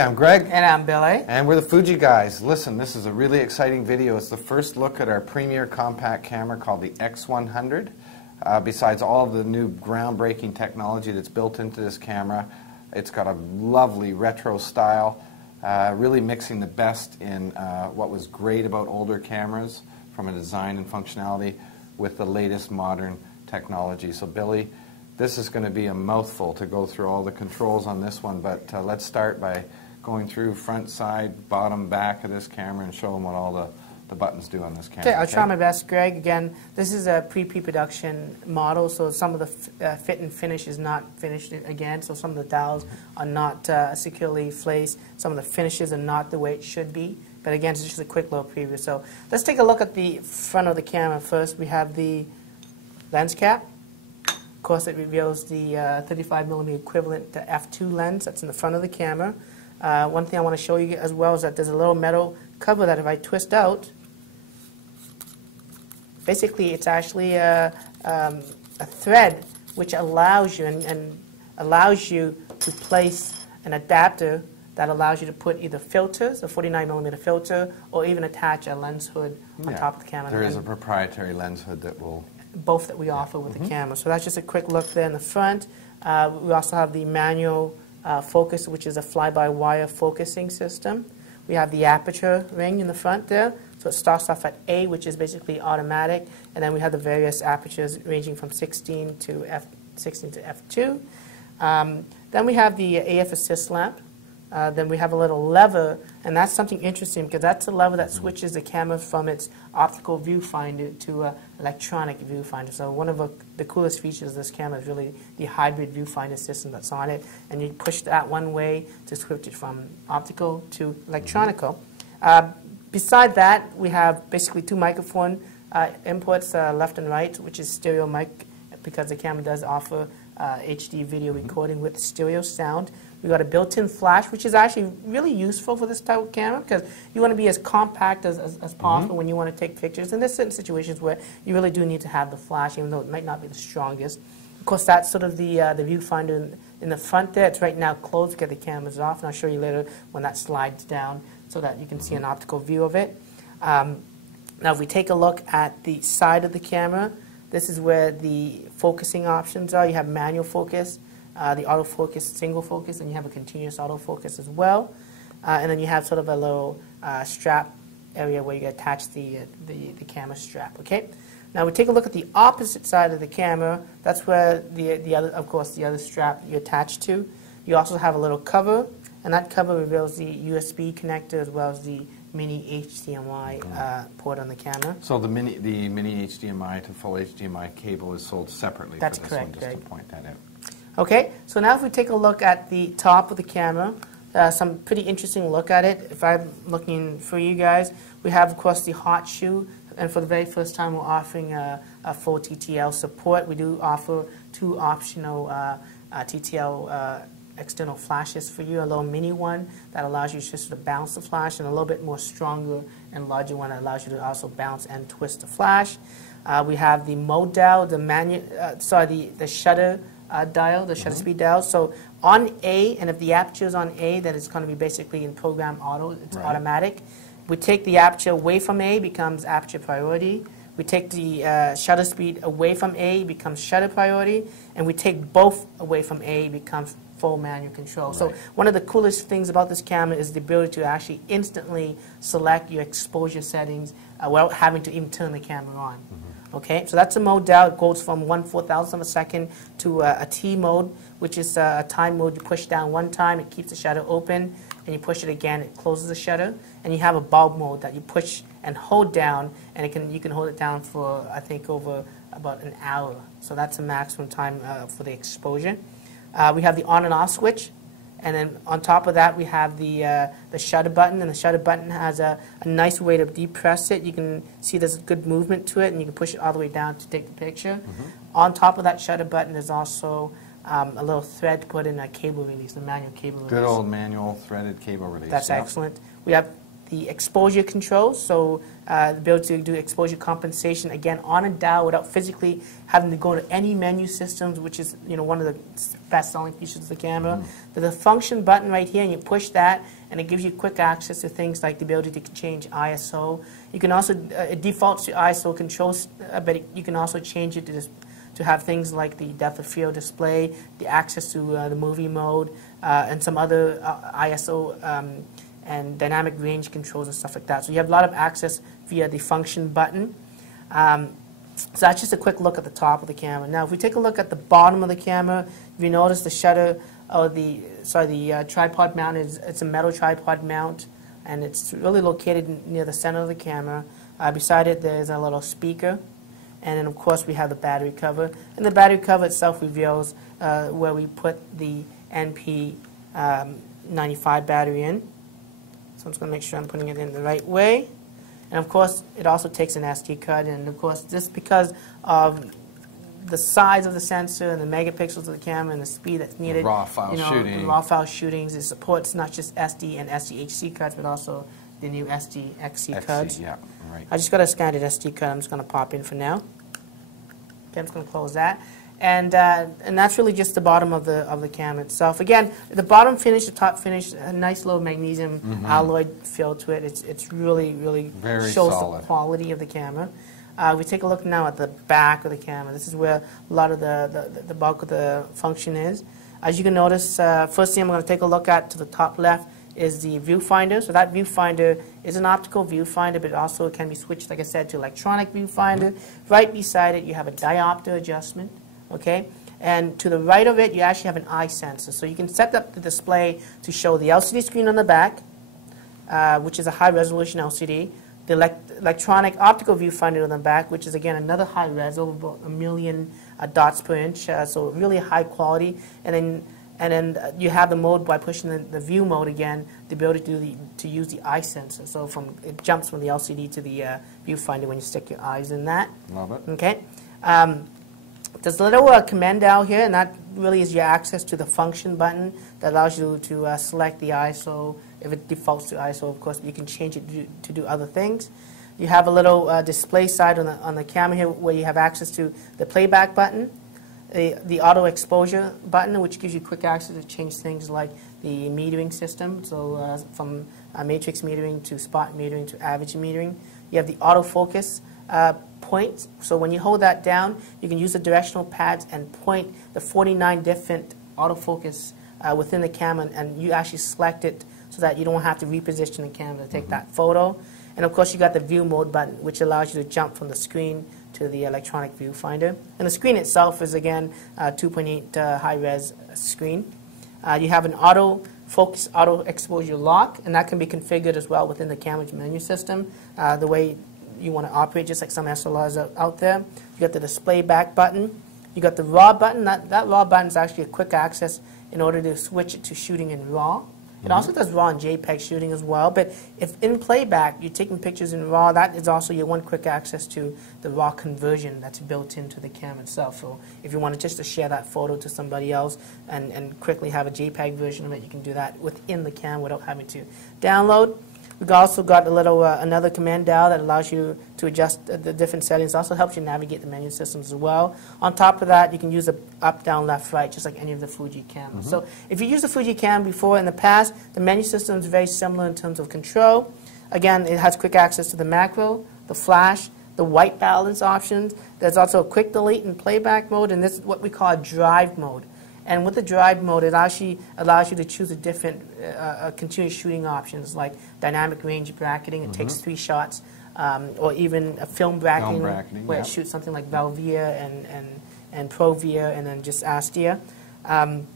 I'm Greg. And I'm Billy. And we're the Fuji guys. Listen, this is a really exciting video. It's the first look at our premier compact camera called the X100. Besides all of the new groundbreaking technology that's built into this camera, it's got a lovely retro style, really mixing the best in what was great about older cameras from a design and functionality with the latest modern technology. So Billy, this is going to be a mouthful to go through all the controls on this one, but let's start by going through front, side, bottom, back of this camera and show them what all the buttons do on this camera. Okay, I'll try my best, Greg. Again, this is a pre-production model, so some of the fit and finish is not finished again, so some of the dials are not securely placed, some of the finishes are not the way it should be, but again, it's just a quick little preview. So let's take a look at the front of the camera first. We have the lens cap. Of course, it reveals the 35mm equivalent to f2 lens that's in the front of the camera. One thing I want to show you as well is that there's a little metal cover that if I twist out, basically it's actually a thread which allows you and allows you to place an adapter that allows you to put either filters, a 49mm filter, or even attach a lens hood on top of the camera. There is a proprietary lens hood that will... Both that we offer with the camera. So that's just a quick look there in the front. We also have the manual focus, which is a fly-by-wire focusing system. We have the aperture ring in the front there. So it starts off at A, which is basically automatic, and then we have the various apertures ranging from 16 to f2. Then we have the AF assist lamp. Then we have a little lever, and that's something interesting because that's a lever that switches the camera from its optical viewfinder to electronic viewfinder. So one of the coolest features of this camera is really the hybrid viewfinder system that's on it, and you push that one way to switch it from optical to electronical. Beside that, we have basically two microphone inputs, left and right, which is stereo mic because the camera does offer HD video recording with stereo sound. We got a built-in flash, which is actually really useful for this type of camera because you want to be as compact as possible when you want to take pictures. And there's certain situations where you really do need to have the flash, even though it might not be the strongest. Of course, that's sort of the viewfinder in the front there. It's right now closed because the camera's off, and I'll show you later when that slides down so that you can see an optical view of it. Now, if we take a look at the side of the camera, this is where the focusing options are. You have manual focus, the autofocus, single focus, and you have a continuous autofocus as well. And then you have sort of a little strap area where you attach the camera strap. Okay. Now we take a look at the opposite side of the camera. That's where the other, of course, the other strap you attach to. You also have a little cover, and that cover reveals the USB connector as well as the mini HDMI port on the camera. So the mini HDMI to full HDMI cable is sold separately. That's for this correct, one, just Greg. to point that out. Okay, so now if we take a look at the top of the camera, some pretty interesting look at it. If I'm looking for you guys, we have, of course, the hot shoe, and for the very first time we're offering a full TTL support. We do offer two optional TTL external flashes for you, a little mini one that allows you just to bounce the flash, and a little bit more stronger and larger one that allows you to also bounce and twist the flash. We have the mode dial, the shutter dial, the shutter speed dial. So on A, and if the aperture is on A, then it's going to be basically in program auto, it's automatic. We take the aperture away from A, becomes aperture priority. We take the shutter speed away from A, becomes shutter priority. And we take both away from A, becomes full manual control. So one of the coolest things about this camera is the ability to actually instantly select your exposure settings without having to even turn the camera on. Okay, so that's a mode dial. It goes from 1/4000th of a second to a T mode, which is a time mode. You push down one time, it keeps the shutter open, and you push it again, it closes the shutter. And you have a bulb mode that you push and hold down, and you can hold it down for, I think, over about an hour. So that's the maximum time for the exposure. We have the on and off switch. And then on top of that, we have the shutter button, and the shutter button has a nice way to depress it. You can see there's good movement to it, and you can push it all the way down to take the picture. On top of that shutter button is also a little thread to put in a cable release, the manual cable release. Good old manual threaded cable release. That's excellent. We have the exposure controls, so the ability to do exposure compensation, again, on a dial without physically having to go to any menu systems, which is one of the best-selling features of the camera. There's a function button right here, and you push that, and it gives you quick access to things like the ability to change ISO. You can also, it defaults to ISO controls, but you can also change it to have things like the depth of field display, the access to the movie mode, and some other ISO and dynamic range controls and stuff like that. So you have a lot of access via the function button. So that's just a quick look at the top of the camera. Now, if we take a look at the bottom of the camera, if you notice the shutter, or the tripod mount it's a metal tripod mount, and it's really located near the center of the camera. Beside it, there's a little speaker, and then of course we have the battery cover. And the battery cover itself reveals where we put the NP95 battery in. So I'm just going to make sure I'm putting it in the right way. And of course, it also takes an SD card. And of course, just because of the size of the sensor and the megapixels of the camera and the speed that's needed, raw file shooting. Raw file shootings, it supports not just SD and SDHC cards, but also the new SDXC cards. Yeah, right. I just got a scanned SD card. I'm just going to pop in for now. Okay, I'm just going to close that. And that's really just the bottom of the camera itself. Again, the bottom finish, the top finish, a nice little magnesium alloy feel to it. It's really very shows solid. The quality of the camera. We take a look now at the back of the camera. This is where a lot of the bulk of the function is. As you can notice, first thing I'm going to take a look at to the top left is the viewfinder. So that viewfinder is an optical viewfinder, but it also can be switched, like I said, to electronic viewfinder. Right beside it, you have a diopter adjustment. Okay, and to the right of it, you actually have an eye sensor. So you can set up the display to show the LCD screen on the back, which is a high-resolution LCD, the electronic optical viewfinder on the back, which is, again, another high-res, over about 1 million dots per inch, so really high quality. And then you have the mode by pushing the view mode again, the ability to use the eye sensor. So it jumps from the LCD to the viewfinder when you stick your eyes in that. Love it. Okay. There's a little command dial here, and that really is your access to the function button that allows you to select the ISO. If it defaults to ISO, of course, you can change it to do other things. You have a little display side on the camera here where you have access to the playback button, the auto exposure button, which gives you quick access to change things like the metering system, so from matrix metering to spot metering to average metering. You have the autofocus point. So when you hold that down, you can use the directional pads and point the 49 different autofocus within the camera, and you actually select it so that you don't have to reposition the camera to take that photo. And of course, you got the view mode button, which allows you to jump from the screen to the electronic viewfinder. And the screen itself is, again, 2.8 high-res screen. You have an auto focus, auto exposure lock, and that can be configured as well within the camera's menu system, the way you want to operate, just like some SLRs out there. You got the display back button. You got the RAW button. That RAW button is actually a quick access in order to switch it to shooting in RAW. It also does RAW and JPEG shooting as well, but if in playback you're taking pictures in RAW, that is also your one quick access to the RAW conversion that's built into the camera itself. So if you want just to share that photo to somebody else and quickly have a JPEG version of it, you can do that within the camera without having to download. We've also got a little another command dial that allows you to adjust the different settings. It also helps you navigate the menu systems as well. On top of that, you can use the up, down, left, right, just like any of the Fuji cameras. So if you used the Fuji cam before in the past, the menu system is very similar in terms of control. Again, it has quick access to the macro, the flash, the white balance options. There's also a quick delete and playback mode, and this is what we call a drive mode. And with the drive mode, it actually allows you to choose a different continuous shooting options like dynamic range bracketing. It takes 3 shots, or even a film bracketing where it shoots something like Velvia and Provia and then just Astia. And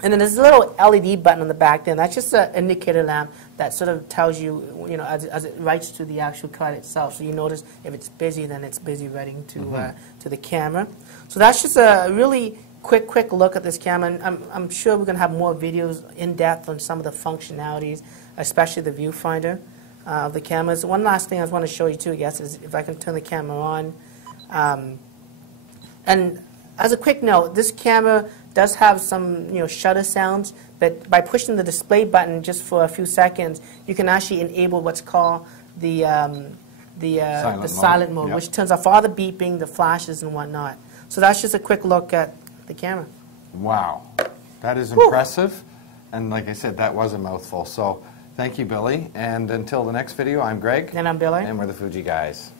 then there's a little LED button on the back there, and that's just an indicator lamp that sort of tells you, as it writes to the actual card itself. So you notice if it's busy, then it's busy writing to the camera. So that's just a really quick look at this camera. And I'm sure we're going to have more videos in depth on some of the functionalities, especially the viewfinder of the cameras. One last thing I want to show you too, I guess, is if I can turn the camera on. And as a quick note, this camera does have some shutter sounds, but by pushing the display button just for a few seconds, you can actually enable what's called the silent mode, yep. which turns off all the beeping, the flashes, and whatnot. So that's just a quick look at the camera. Wow, that is impressive. And like I said, that was a mouthful. So thank you, Billy. And until the next video, I'm Greg. And I'm Billy. And we're the Fuji guys.